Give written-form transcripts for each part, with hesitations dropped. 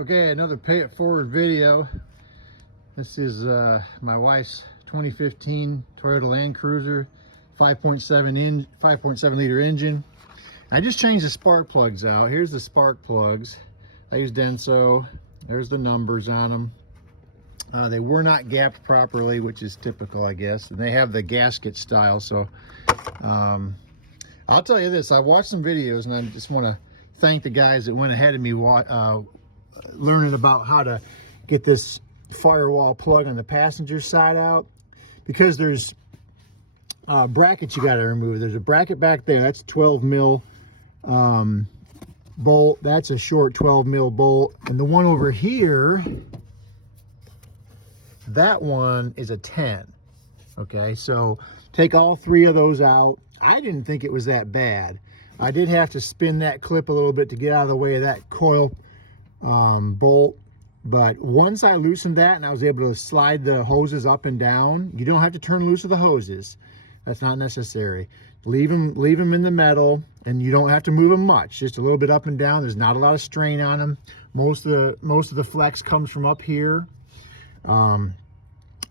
Okay, another pay it forward video. This is my wife's 2015 Toyota Land Cruiser, 5.7 liter engine. I just changed the spark plugs out. Here's the spark plugs. I use Denso. There's the numbers on them. They were not gapped properly, which is typical, I guess. And they have the gasket style. So I'll tell you this, I watched some videos and I just want to thank the guys that went ahead of me learning about how to get this firewall plug on the passenger side out, because there's brackets you got to remove. There's a bracket back there, that's 12 mil bolt. That's a short 12 mil bolt, and the one over here, that one is a 10. Okay, so take all three of those out. I didn't think it was that bad. I did have to spin that clip a little bit to get out of the way of that coil bolt, but once I loosened that and I was able to slide the hoses up and down, you don't have to turn loose of the hoses. That's not necessary. Leave them in the metal, and you don't have to move them much, just a little bit up and down. There's not a lot of strain on them. Most of the flex comes from up here, but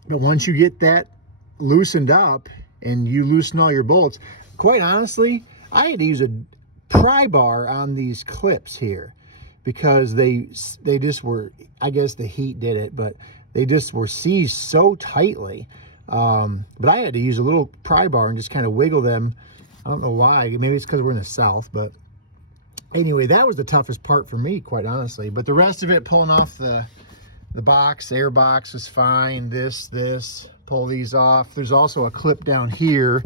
once you get that loosened up and you loosen all your bolts, quite honestly, I had to use a pry bar on these clips here, because they just were, I guess the heat did it, but they just were seized so tightly. But I had to use a little pry bar and just kind of wiggle them. I don't know why, maybe it's because we're in the South, but anyway, that was the toughest part for me, quite honestly. But the rest of it, pulling off the box, air box, was fine. This, pull these off. There's also a clip down here,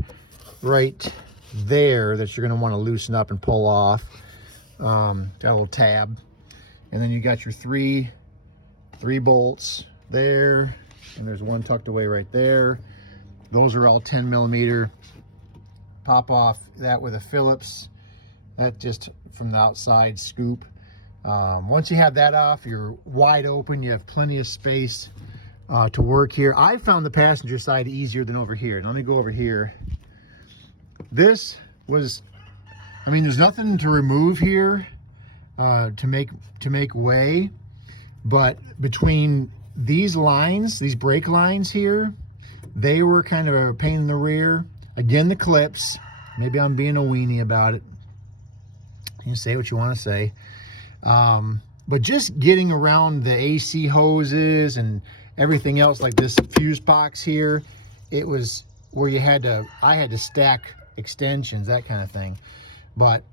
right there, that you're going to want to loosen up and pull off. Got a little tab, and then you got your three bolts there, and there's one tucked away right there. Those are all 10 millimeter. Pop off that with a Phillips. That just from the outside scoop. Once you have that off, you're wide open. You have plenty of space to work here. I found the passenger side easier than over here. Now, let me go over here. This was, I mean, there's nothing to remove here to make way, but between these lines, these brake lines here, they were kind of a pain in the rear. Again, the clips, maybe I'm being a weenie about it. You can say what you want to say. But just getting around the AC hoses and everything else, like this fuse box here, it was where I had to stack extensions, that kind of thing. But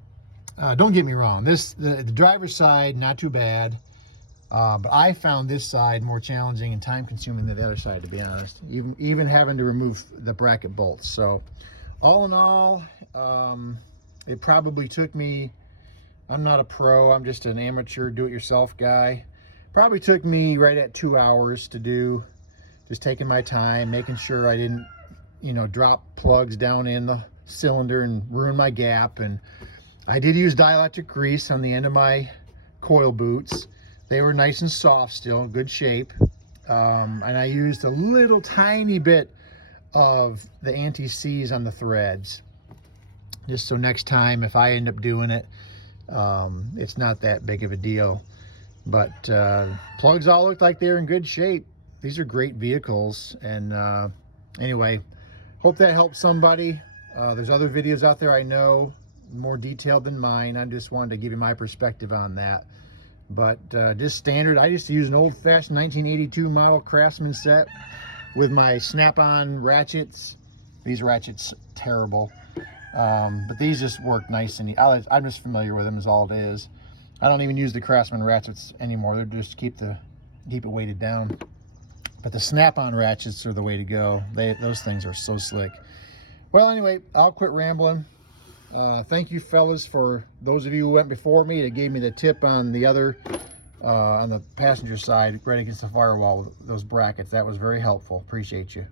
don't get me wrong, the driver's side, not too bad. But I found this side more challenging and time consuming than the other side, to be honest. Even having to remove the bracket bolts. So all in all, it probably took me, I'm not a pro, I'm just an amateur do-it-yourself guy. Probably took me right at 2 hours to do, just taking my time, making sure I didn't, drop plugs down in the cylinder and ruin my gap. And I did use dielectric grease on the end of my coil boots. They were nice and soft still, good shape. And I used a little tiny bit of the anti-seize on the threads, just so next time if I end up doing it, it's not that big of a deal. But plugs all looked like they're in good shape. These are great vehicles. And anyway, hope that helps somebody. There's other videos out there, I know, more detailed than mine. I just wanted to give you my perspective on that. But just standard, I used to use an old-fashioned 1982 model Craftsman set with my snap-on ratchets. These ratchets, terrible. But these just work nice and I'm just familiar with them, is all it is. I don't even use the Craftsman ratchets anymore. They're just keep it weighted down. But the snap-on ratchets are the way to go. Those things are so slick. Well, anyway, I'll quit rambling. Thank you, fellas, for those of you who went before me that gave me the tip on the other, on the passenger side, right against the firewall with those brackets. That was very helpful. Appreciate you.